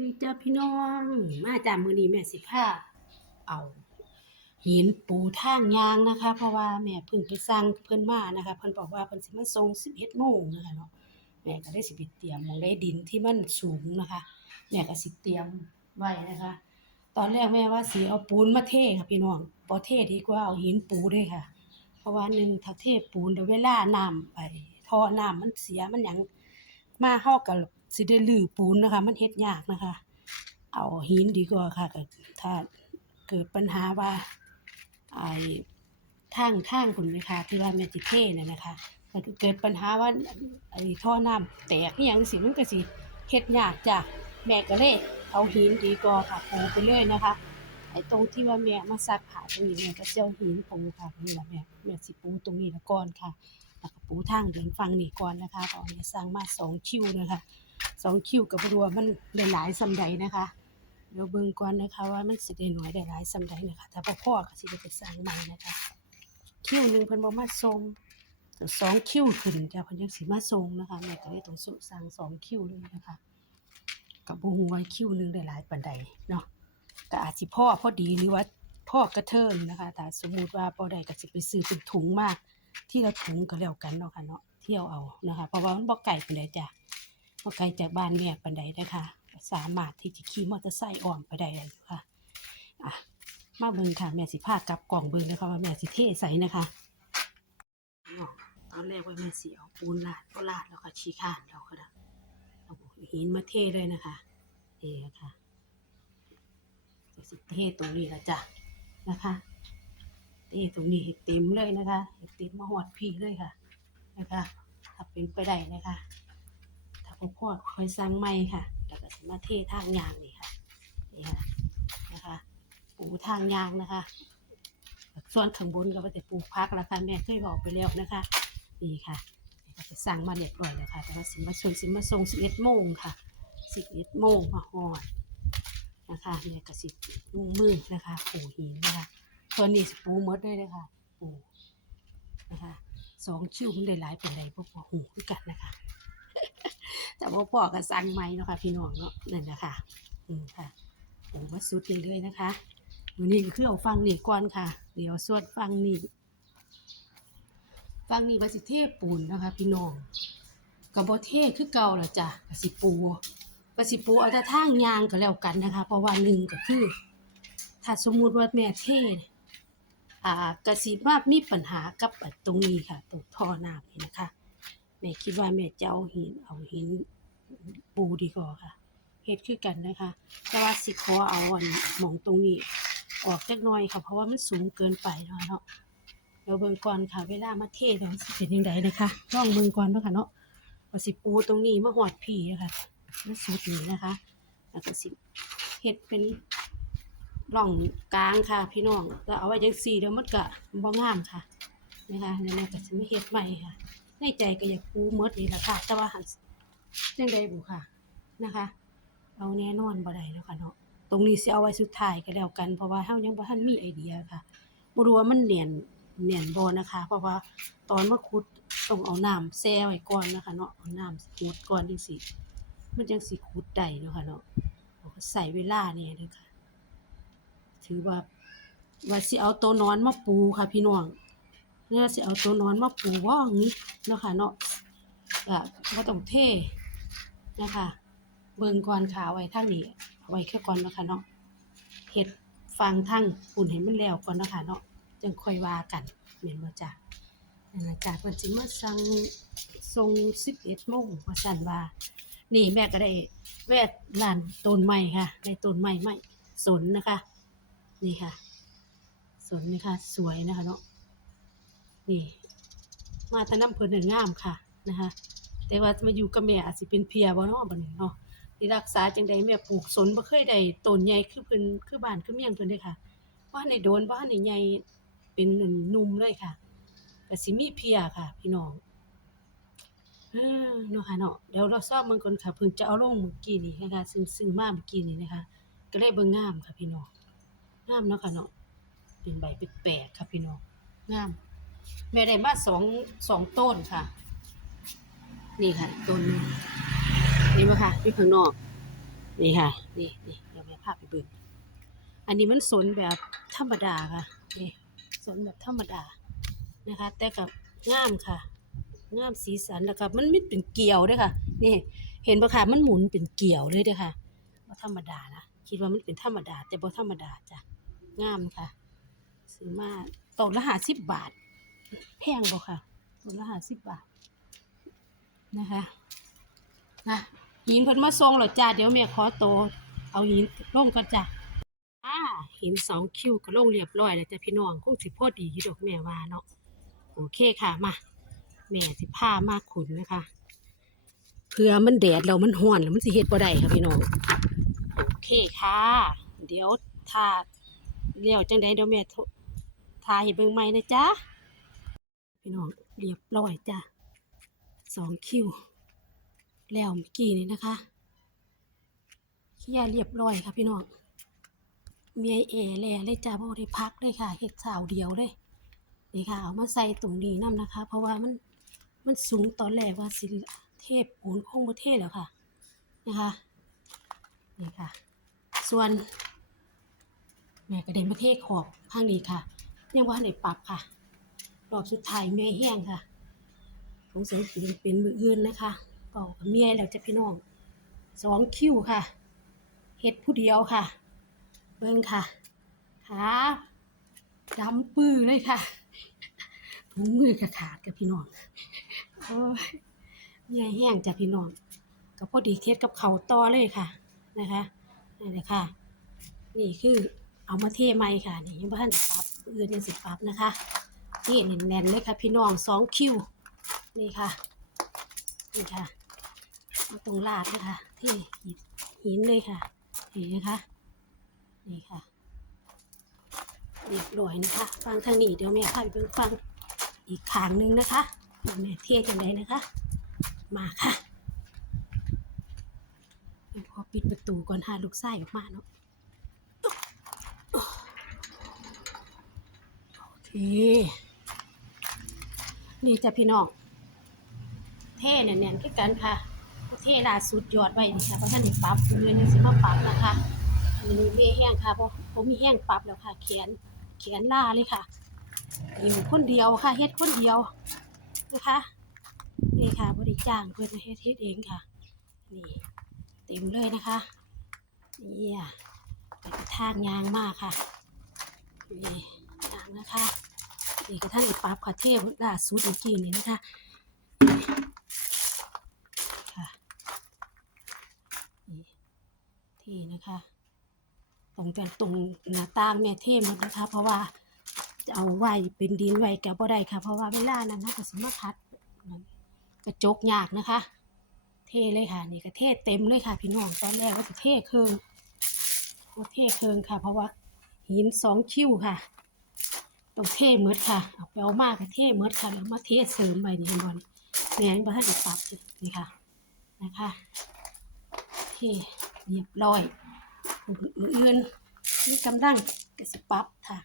ดีจ้าพี่น้อง มาจากมือนี้แม่สิพาเอาหินปูทางยางนะคะ เพราะว่าแม่เพิ่งไปสั่งเพิ่นมานะคะ เพิ่นบอกว่าเพิ่นสิมาส่ง11โมงนะคะเนาะแม่ก็ได้สิไปเตรียมหมองได้ดินที่มันสูงนะคะแม่ก็สิเตรียมไว้นะคะ ตอนแรกแม่ว่าสิเอาปูนมาเทค่ะพี่น้องบ่เทดีกว่าเอาหินปูเด้ค่ะ เพราะว่าหนึ่งถ้าเทปูนเดี๋ยวเวลาน้ำไปท่อน้ำมันเสียมันหยังมาเฮาก็ สิได้ลื้อปูนนะคะ มันเฮ็ดยากนะคะ เอาหินดีกว่าค่ะก็ถ้าเกิดปัญหาว่าไอ้ทางทางคุณไหมคะที่ว่าแม่จิเท่น่ะนะคะเกิดปัญหาว่าไอ้ท่อน้ำแตกอหยังสิมันก็สิเฮ็ดยากจ้ะแม่ก็เลยเอาหินดีกว่าค่ะปูไปเลยนะคะไอ้ตรงที่ว่าแม่มาซักผ้าตรงนี้แม่ก็เจ้าหินปูค่ะนี่แหละแม่แม่สิปูตรงนี้ละก่อนค่ะแล้วก็ปูทางเดินฟังนี่ก่อนนะคะก็ให้สร้างมาสองคิวนะคะ สองคิวกับรัวมันได้หลายสำใดนะคะเดี๋ยวเบิ่งก่อนนะคะว่ามันสิได้น้อยได้หลายสำใดนะคะถ้าบ่พอก็สิได้ไปสร้างใหม่นะคะคิวหนึ่งเพิ่นบ่มาส่งสองคิวขึ้นจ้ะเพิ่นยังสิมาส่งนะคะแม่ก็เลยต้องสุสร้างสองคิวเลยนะคะก็บ่ฮู้ว่าคิวหนึ่งได้หลายปานใดเนาะก็อาจสิพ่อพอดีหรือว่าพ่อกระเทินนะคะแต่สมมุติว่าบ่ได้ก็สิไปซื้อเป็นถุงมาก ที่เราถุงก็แล้วกันเนาะค่ะเนาะเที่ยวเอานะคะเพราะว่ามันบ่ไกลปานใดจ้ะ บ่ไกลจากบ้านแม่ปานใดนะคะสามารถที่จะขี่มอเตอร์ไซค์อ้อมไปได้เลยค่ะอะมาเบิ่งค่ะ แม่สิพากลับกล่องเบิ่งนะคะว่าแม่สิเทใส่นะคะตอนแรกว่าแม่สิเอาปูนลาดก็ลาดแล้วก็ชี้ข้านแล้วก็นะเอาหินมาเทเลยนะคะเทค่ะจะสิเทตรงนี้ละจ้ะนะคะเต้ตรงนี้ให้เต็มเลยนะคะให้เต็มมาหอดพี่เลยค่ะ นะคะถ้าเป็นไปได้นะคะ ถ้าพ่อพ่อคอยสร้างไม้ค่ะ แล้วก็สมาเททางยางนี่ค่ะนี่ค่ะนะคะปูทางยางนะคะ ส่วนข้างบนก็ว่าแต่ปูพักแล้วค่ะแม่เคยบอกไปแล้วนะคะนี่ค่ะจะสั่งมาเรียบร้อยแล้วค่ะ แต่ว่าสิมาชนสิมาส่งสิบเอ็ดโมงค่ะสิบเอ็ดโมงมาหอดนะคะแม่ก็สิลุงมือนะคะปูหินนะคะตัวนี้ปูมดได้เลยค่ะปูนะคะสองชิวมันได้หลายเป็นไรพวกหูคือกัน นะคะแต่พ่อก็สั่งไม้เนาะค่ะพี่น้องเนาะนั่นนะคะอืมค่ะปูมาสุดเลยเลยนะคะวันนี้ก็คือเอาฟังนี่ก่อนค่ะ เดี๋ยวสวดฟังนี่ฟังนี่วาสิเทพปูนนะคะ พี่น้องกับบเทศคือเก่าละจ้ะกสิปูกสิปูเอาแต่ทางยางก็แล้วกันนะคะ เพราะว่าหนึ่งก็คือ ถ้าสมมุติว่าแม่เทศอ่ากสิมามีปัญหากับตรงนี้ค่ะตรงท่อน้ำนี่นะคะแม่คิดว่าแม่จะเอาหินเอาหิน ปูดีกว่าค่ะเฮ็ดคือกันนะคะ แต่ว่าสิขอเอาอันหมองตรงนี้ ออกจักหน่อยค่ะ เพราะว่ามันสูงเกินไปเนาะเนาะเดี๋ยวเบิ่งก่อนค่ะ เวลามาเทเดี๋ยวสิเป็นยังไงนะคะลองเบิ่งก่อนเนาะค่ะเนาะว่าสิปูตรงนี้มาหอดผีอะค่ะมันสุดนี้นะคะ แล้วก็สิเฮ็ดเป็นร่องกลางค่ะพี่น้องแล้วเอาไว้จังสี่เดี๋ยวมันก็บ่งามค่ะนะคะเดี๋ยวแม่ก็สิไม่เฮ็ดใหม่ค่ะ ในใจก็อยากปูหมดนี่แหละค่ะ แต่ว่าหัน จังใดบุค่ะนะคะ เอาแน่นอนบ่ได้แล้วค่ะเนาะตรงนี้สิเอาไว้สุดท้ายก็แล้วกันเพราะว่าเฮายังบ่ทันมีไอเดียค่ะบ่รู้ว่ามันเนียนเนียนบ่นะคะ เพราะว่าตอนมาขุดต้องเอาน้ำแช่ไว้ก่อนนะคะเนาะเอาน้ำขุดก่อนจังซี่มันจังสิขุดได้เนาะค่ะเนาะใส่เวลาเนี่ยเด้อค่ะ ถือว่าว่าสิเอาตัวนอนมาปูค่ะ พี่น้องเนี่ยสิเอาตัวนอนมาปูว่าอย่างนี้เนาะค่ะเนาะอะบ่ต้องเท นะคะ เบิ่งก่อนค่ะเอาไว้ทางนี้ไว้แค่ก่อนนะคะเนาะเฮ็ดฟังทั้งปุ่นให้มันแล้วก่อนนะคะเนาะจังค่อยว่ากันแม่นบ่จ้ะนั่นละจ้ะเพิ่นสิมาสั่งส่ง11โมงว่าซั่นว่า นี่แม่ก็ได้แวดร้านต้นไม้ค่ะได้ต้นไม้ไม้สนนะคะ นี่ค่ะ สนนี่ค่ะ สวยนะคะเนาะนี่ มาตะน้ำเพลินงามค่ะนะคะ แต่ว่ามาอยู่กับแม่อาจสิเป็นเพียบ่เนาะบัดนี้เนาะที่รักษาจังใดแม่ปลูกสนบ่เคยได้ต้นใหญ่คือเพิ่นคือบ้านคือเมียงเพิ่นเด้ค่ะบ่ทันได้โดนบ่ทันได้ใหญ่เป็นหนุ่มเลยค่ะก็สิมีเพียค่ะ พี่น้องเออเนาะค่ะเนาะเดี๋ยวเราซ่อมเบิ่งก่อนค่ะเพิ่งจะเอาลงเมื่อกี้นี้นะคะซึ่งซื้อมาเมื่อกี้นี้นะคะ ก็เลยเบิ่งงามค่ะพี่น้องงามเนาะค่ะเนาะเป็นใบแปลกๆค่ะพี่น้องงาม แม่ได้มาสองสองต้นค่ะ นี่ค่ะต้นหนึงนี่มาค่ะที่ข้างนอก นี่ค่ะ นี่นี่เดี๋ยวแม่พาไปเบิ่งอันนี้มันสนแบบธรรมดาค่ะ นี่สนแบบธรรมดานะคะ แต่กับงามค่ะงามสีสันแล้วก็มันไม่เป็นเกลียวด้วยค่ะ นี่ เห็นปะค่ะมันหมุนเป็นเกลียวเลยเด้อค่ะว่าธรรมดานะคิดว่ามันเป็นธรรมดา แต่บ่ธรรมดาจ้ะงามค่ะซื้อมาตกละห้าสิบบาทแพงบ่ค่ะตกละห้าสิบบาท นะคะนะหินเพิ่นมาส่งแล้วจ้าเดี๋ยวแม่ขอโตวเอาหินลงก่อนจ้ะอ่าหินสองคิวก็ลงเรียบร้อยแล้วจ้ะพี่น้องคงสิพอดีอยู่ดอกแม่ว่าเนาะโอเคค่ะมาแม่สิพามาขุนนะคะเพื่อมันแดดแล้วมันห้อนแล้วมันสิเฮ็ดบ่ได้ค่ะพี่น้องโอเคค่ะ เดี๋ยวถ้าเลี้ยวจังใดเดี๋ยวแม่ทาให้เบิ่งใหม่นะจ๊ะพี่น้องเรียบร้อยจ้ะ สองคิว แล้วเมื่อกี้นี้นะคะเคลียร์เรียบร้อยค่ะพี่น้องเมียเอแลเลยจ้าบ่ได้พักเลยค่ะเฮ็ดสาวเดียวเลยนี่ค่ะเอามาใส่ตรงนี้นํนะคะ เพราะว่ามันมันสูงตอนแรกว่าสิเทพปูนคงบ่เทศแล้วค่ะนะคะนี่ค่ะ ส่วนแม่ก็ได้มาเทศขอบข้างนี้ค่ะยังว่าได้ปรับค่ะ รอบสุดท้ายแม่แห้งค่ะ สงสัยสิเป็นมืออื่นนะคะเป่ากับเมียแล้วจะพี่น้องสองคิวค่ะเฮ็ดผู้เดียวค่ะ เบิ่งค่ะขาดำปื้อเลยค่ะถุงมือกระขาดกับพี่น้องโอ้ยเมียแห้งจ้ะพี่น้องก็พอดีเทสกับเขาต่อเลยค่ะนะคะนี่เลยค่ะ นี่คือเอามาเทใหม่ค่ะนี่ยังบ่ทันปรับอื่นยังสิปรับนะคะเทแน่นๆเลยค่ะ พี่น้องสองคิว นี่ค่ะ นี่ค่ะเอาตรงลาดนะคะทหินหินเลยค่ะนี่นะคะนี่ค่ะเรียบร้อยนะคะ ฟังทางนี้เดี๋ยวแม่พาไปเบิ่งฟังอีกขางหนึงนะคะเทียวแม่เทจังไดนะคะ มาค่ะเดี๋ยวขอปิดประตูก่อนหาลูกไส้ออกมาเนาะโอเค นี่จะพี่น้อง เท่เนี่ยเนี่ยคือกันค่ะเท่ล่าสุดยอดไว้นี่ค่ะเพราะท่านปรับเงินยังสิมาปรับนะคะอันนี้เมแห้งค่ะเพราะผมมีแห้งปรับแล้วค่ะเขียนเขียนล่าเลยค่ะอยู่คนเดียวค่ะเฮ็ดคนเดียวนะคะนี่ค่ะบริจ้างเพื่อนเฮ็ดเฮ็ดเองค่ะนี่เต็มเลยนะคะนี่อะเป็นทางยางมากค่ะนี่ยางนะคะนี่ก็ท่านอีปรับค่ะเทพล่าสุดเมื่อกี้นี่นะคะนี่ ที่นะคะ ตรงเป็นตรงหน้าต่างแม่เทมนะคะ เพราะว่าจะเอาไว้เป็นดินไว้กับบ่ได้ค่ะ เพราะว่าเวลานั้นนะก็สมาคัดกระจกยากนะคะ เทเลยค่ะ นี่ก็เทเต็มเลยค่ะ พี่น้องตอนแรกก็จะเทเคืองก็เทเคืองค่ะ เพราะว่าหินสองคิ้วค่ะต้องเทหมดค่ะเอาไปเอามากกับเทหมดค่ะแล้วมาเทเสริมไปนี่เห็นบอลแหนบ่ให้ได้ปรับนี่ค่ะนะคะ เท เรียบร้อยอื่นๆนี่กำลังกสิปรับค่ะ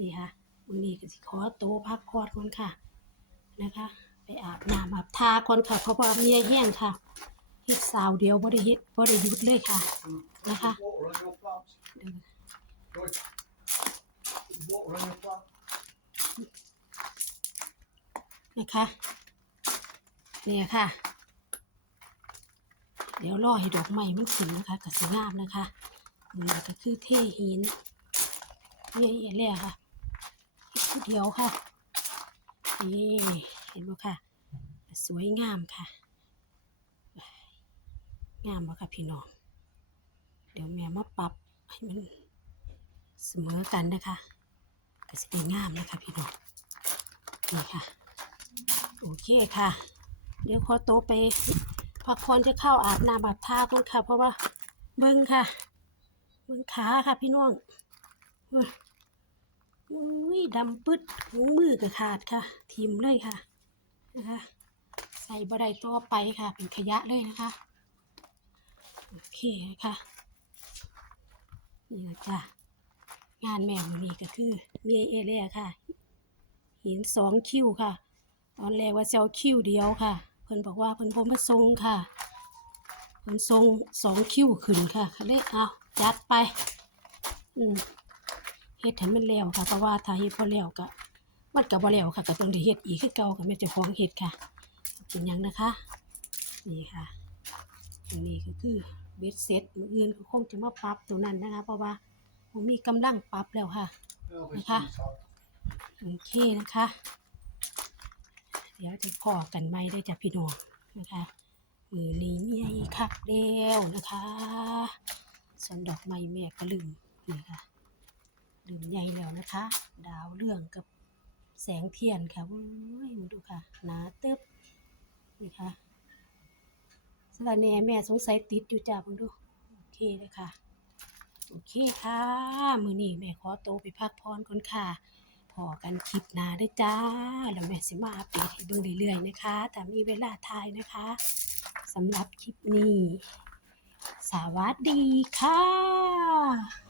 นี่ค่ะวันนี้ก็สิขอโตพักคอดคนค่ะนะคะ ไปอาบน้ำอาบทาคนค่ะเพราะว่าเมียแห้งค่ะเฮ็ดสาวเดียวบ่ได้เฮ็ดบ่ได้หยุดเลยค่ะนะคะนะคะเนี่ยค่ะ เดี๋ยวรอให้ดอกไม้มันขึ้นนะคะกับสวยงามนะคะนี่ก็คือเทหินเนี่ยเอียดเละค่ะเดียวค่ะนี่เห็นไหมค่ะ สวยงามค่ะ งามบ่ค่ะพี่น้องเดี๋ยวแม่มาปรับให้มันเสมอกันนะคะก็จะได้งามนะคะพี่น้องนี่ค่ะ โอเคค่ะ เดี๋ยวขอโตไป พักผ่อนจะเข้าอาบน้ำอาบท่าก่อนค่ะ เพราะว่าเบิ้งค่ะเบิ้งขาค่ะพี่น้องอุ้ยดำปึ๊ดหูมือก็ขาดค่ะทิมเลยค่ะนะคะใส่บะไดต่อไปค่ะ เป็นขยะเลยนะคะ โอเคค่ะนี่แหละจ้ะงานแมวันนี้ก็คือเมียเอเรียค่ะ หินสองคิวค่ะ ตอนแรกว่าจะเอาคิวเดียวค่ะ พิ่นบอกว่าเพิ่นบ่มาส่งค่ะเพิ่นมันทรงสองคิ้วขึ้นค่ะก็เลยเอาจัดไปอืมเฮ็ดให้มันแล้วค่ะเพราะว่าถ้าเฮ็ดบ่แล้วก็มันก็บ่แล้วค่ะก็ต้องได้เฮ็ดอีกคือเก่าก็แม่นเจ้าของเฮ็ดค่ะเป็นหยังนะคะ นี่ค่ะอันนี้ก็คือเบ็ดเสร็จมื้ออื่นก็คงจะมาปรับตัวนั้นนะคะ เพราะว่าบ่มีกำลังปรับแล้วค่ะ Över Jaha. Kisa. โอเคนะคะ เดี๋ยวจะพอกันไหมได้จ้ะพี่น้องนะคะมือนี้มีไอ้คักแล้วนะคะส่วนดอกไม้แม่ก็ลืมนี่ค่ะลืมใหญ่แล้วนะคะ ดาวเรื่องกับแสงเทียนค่ะเว้ยมาดูค่ะหนาตึ๊บนี่ค่ะสระแหน่แม่สงสัยติดอยู่จ้าเพิ่งดูโอเคเลยค่ะโอเคค่ะ มือนี้แม่ขอโตไปพักพรก่อนค่ะ พอกันคลิปหน้าได้จ้า แล้วแม่สิมาอัปเดตให้เบิ่งเรื่อยๆนะคะถ้ามีเวลาทายนะคะสำหรับคลิปนี้ สวัสดีค่ะ